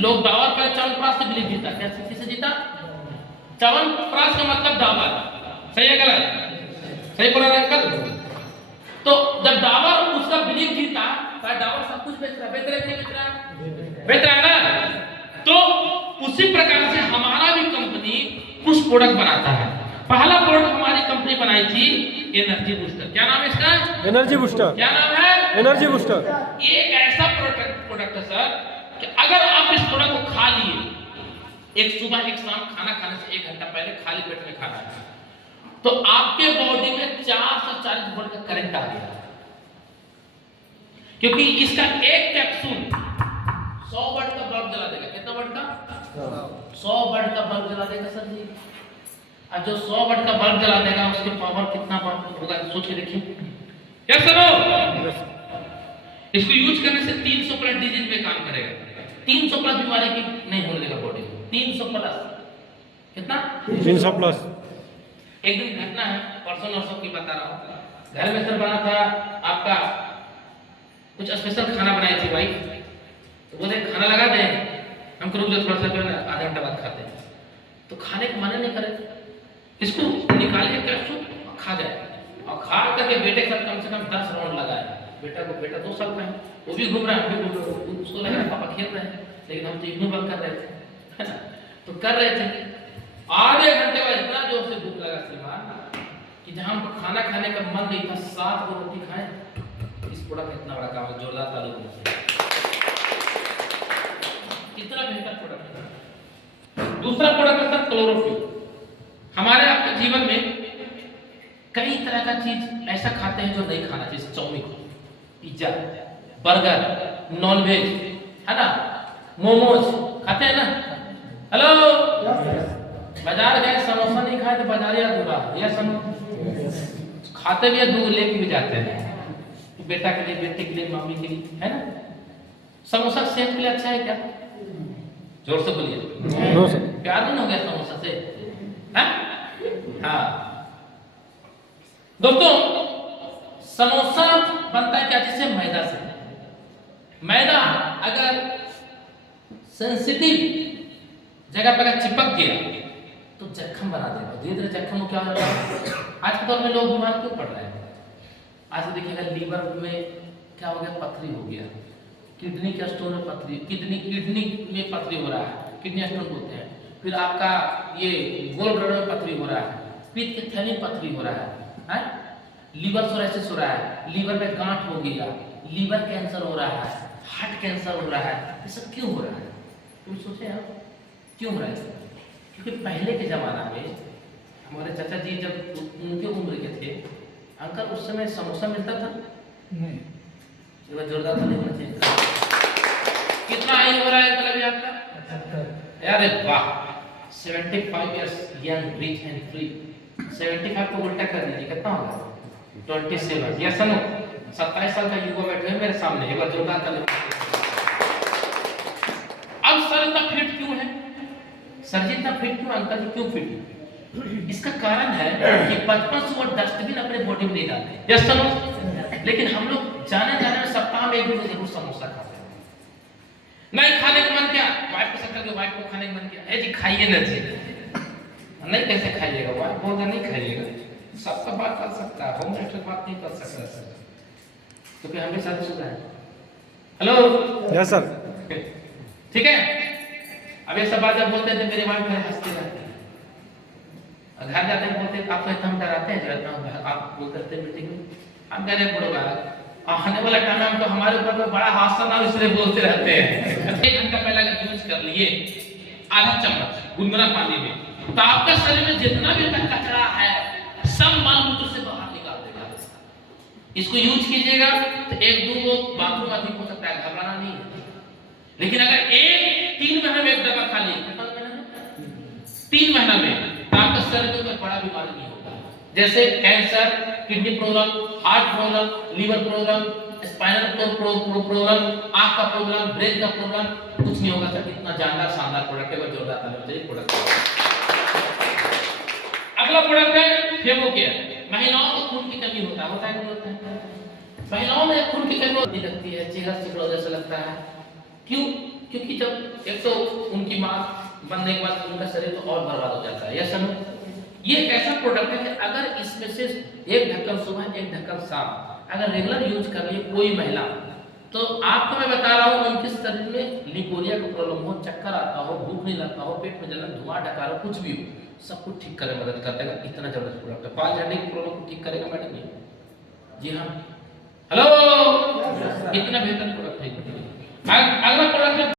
लोग डाबर पहले च्यवनप्राश से बिलीव जीता, क्या किसे जीता? च्यवनप्राश का मतलब डाबर, सही है गलत? सही बोला ना अंकल? तो जब डाबर उसका बिलीव जीता, तो डाबर सब कुछ बेच रहा है कि नहीं बेच रहा? बेच रहा है ना? तो उसी प्रकार से हमारा भी कंपनी कुछ प्रोडक्ट बनाता है। पहला प्रोडक्ट हमारी कंपनी बनाई थी एनर्जी बूस्टर। क्या नाम है इसका? Energy booster. क्या नाम है? Energy booster. ये एक ऐसा प्रोडक्ट है सर कि अगर आप इस प्रोडक्ट को खा लिए, एक सुबह एक शाम खाना खाने से 1 घंटा पहले खाली पेट में खाना है, तो आपके बॉडी में 440 वोल्ट का करंट आ गया, क्योंकि इसका एक कैप्सूल 100 वाट का बल्ब जला देगा। कितना वाट का? 100 वाट का बल्ब जला देगा सर जी। अब जो 100 वाट का बल्ब जला देगा उसकी पावर कितना होगा सोच के देखिए। क्या सुनो, इसको यूज करने से 300 प्लस डिजीज में काम करेगा, 300 प्लस बीमारी की नहीं होने देगा बॉडी में। 300 प्लस कितना? 300 प्लस। एक दिन घटना है, परसों नरसों की बता रहा हूँ। घर में सर बना था आपका कुछ स्पेशल खाना बनाई थी भाई, तो बोले खाना लगा दें, हम रुक जाओ थोड़ा सा, जो है ना आधा घंटा बाद खाते हैं। तो खाने को मना नहीं करे, इसको निकालिए कैप्सूल खा जाए, और खा करके बेटे के साथ कम से कम 10 राउंड लगाए। बेटा 2 साल का है, वो भी घूम रहा है, हम भी घूम रहे हैं, उसको लगा पापा खेल रहे हैं, लेकिन हम तो इग्नोर बंद कर रहे थे, है ना? तो कर रहे थे। आधे घंटे बाद इतना जोर से भूख लगा श्रीमान कि जहां हमको खाना खाने का मन नहीं था, 7 को रोटी खाए। इस प्रोडक्ट इतना बड़ा काम है, जोरदार ताली बजाइए। कितना बेहतर प्रोडक्ट है। दूसरा प्रोडक्ट है सर क्लोरोफिल। हमारे आपके जीवन में कई तरह का चीज ऐसा खाते हैं जो नहीं खाना चाहिए। चाउमीन, पिज्जा, बर्गर, नॉनवेज, है ना, मोमोज खाते हैं ना? हेलो, बाजार गए समोसा नहीं खाए तो बाजार याद होगा, या खाते भी है, दूध लेके भी जाते हैं, बेटा के लिए, बेटे के लिए, मम्मी के लिए, है ना? समोसा सेहत के लिए अच्छा है क्या? जोर से बोलिए। प्यार नहीं हो गया समोसा से? हाँ दोस्तों, समोसा बनता है क्या? जिससे मैदा से। मैदा अगर सेंसिटिव जगह पर अगर चिपक गया तो जख्म बना देगा, धीरे धीरे जख्म क्या हो जाता है। आज के दौर में लोग बीमार क्यों पड़ रहे हैं? आज देखिएगा लीवर में क्या हो गया? पथरी हो गया, किडनी के स्टोन में पथरी, किडनी में पथरी हो रहा है, किडनी स्टोन बोलते हैं। फिर आपका ये गोल ब्लैडर में पथरी हो रहा है, पित्त के थैली में पथरी हो रहा है, लीवर सोराइसिस हो रहा है, लीवर में गांठ हो गया, लीवर कैंसर हो रहा है, हार्ट कैंसर हो रहा है। ये सब क्यों हो रहा है? तुम सोचे आप क्यों हो रहा है? क्योंकि पहले के जमाना में हमारे चाचा जी जब उनके उम्र के थे, अंकल उस समय समोसा मिलता था नहीं? जोरदार तो नहीं होना चाहिए। कितना आयु हो रहा है मतलब आपका? अरे वाह, 75 years young, rich and free. 75 को उल्टा कर दीजिए, कितना होगा? 27। या सुनो, 27 साल का युवा बैठे हैं मेरे सामने, एक बार जोरदार ताली। अब सर इतना फिट क्यों है? सर जी इतना फिट क्यों? अंकल जी क्यों फिट? इसका कारण है कि 55 वो डस्टबिन अपने बॉडी में नहीं डालते। यस सुनो, लेकिन हम लोग जाने जाने में सप्ताह में 1 दिन जरूर समोसा खाते हैं। नहीं खाने का मन क्या? वाइफ को सकता है, वाइफ को खाने का मन क्या? ए जी खाइए ना जी। नहीं कैसे खाइएगा? वाइफ बोलता नहीं खाइएगा, सबका बात कर सकता है, होम मिनिस्टर बात नहीं कर सकता सर, तो फिर हमें शादीशुदा है। हेलो, यस सर, ठीक है। अब ये सब बात जब बोलते हैं तो मेरे वाइफ मेरे हंसते रहते हैं, घर जाते हैं बोलते हैं आपको इतना डराते हैं जरा, आप बोलते थे मीटिंग में, हम कह रहे बुढ़वा आने वाला टाइम हम तो हमारे ऊपर में बड़ा हादसा ना, इसलिए बोलते रहते हैं। 1 घंटा पहले अगर यूज कर लिए आधा चम्मच गुनगुना पानी में, तो आपके शरीर में जितना भी कचरा है सब मल मूत्र से बाहर निकाल देगा। इसको यूज कीजिएगा तो 1-2 गो बाथरूम अधिक हो सकता है, घबराना नहीं है। लेकिन अगर 3 महीने में 1 दवा खा ली, 3 महीना में, तो आपका शरीर में कोई बड़ा बीमारी नहीं होगा, जैसे cancer, kidney problem, heart problem, liver problem, spinal problem, आंख का प्रॉब्लम, ब्रेन का प्रॉब्लम, कुछ नहीं होगा सर। इतना जानदार शानदार प्रोडक्ट है, जोरदार ताली प्रोडक्ट। अगला प्रोडक्ट है फेमो केयर। महिलाओं को खून की कमी होता है कि नहीं होता है? महिलाओं में खून की कमी होती लगती है, चेहरा सिकुड़ा जैसा लगता है। क्यों? क्योंकि जब एक तो उनकी मां बनने के बाद उनका शरीर तो और बर्बाद हो जाता है, यह समझ। ये एक ऐसा प्रोडक्ट है कि अगर इसमें से एक ढक्कन सुबह एक ढक्कन शाम अगर रेगुलर यूज कर ले कोई महिला, तो आपको मैं बता रहा हूँ उनके शरीर में लिकोरिया का प्रॉब्लम हो, चक्कर आता हो, भूख नहीं लगता हो, पेट में जलन, धुआं डकार कुछ भी हो, सब कुछ ठीक करने में मदद कर देगा। इतना जबरदस्त प्रोडक्ट है, 5 हड्डी की प्रॉब्लम को ठीक करेगा मैडम जी। जी हाँ, हेलो, इतना बेहतर प्रोडक्ट है। अगला प्रोडक्ट है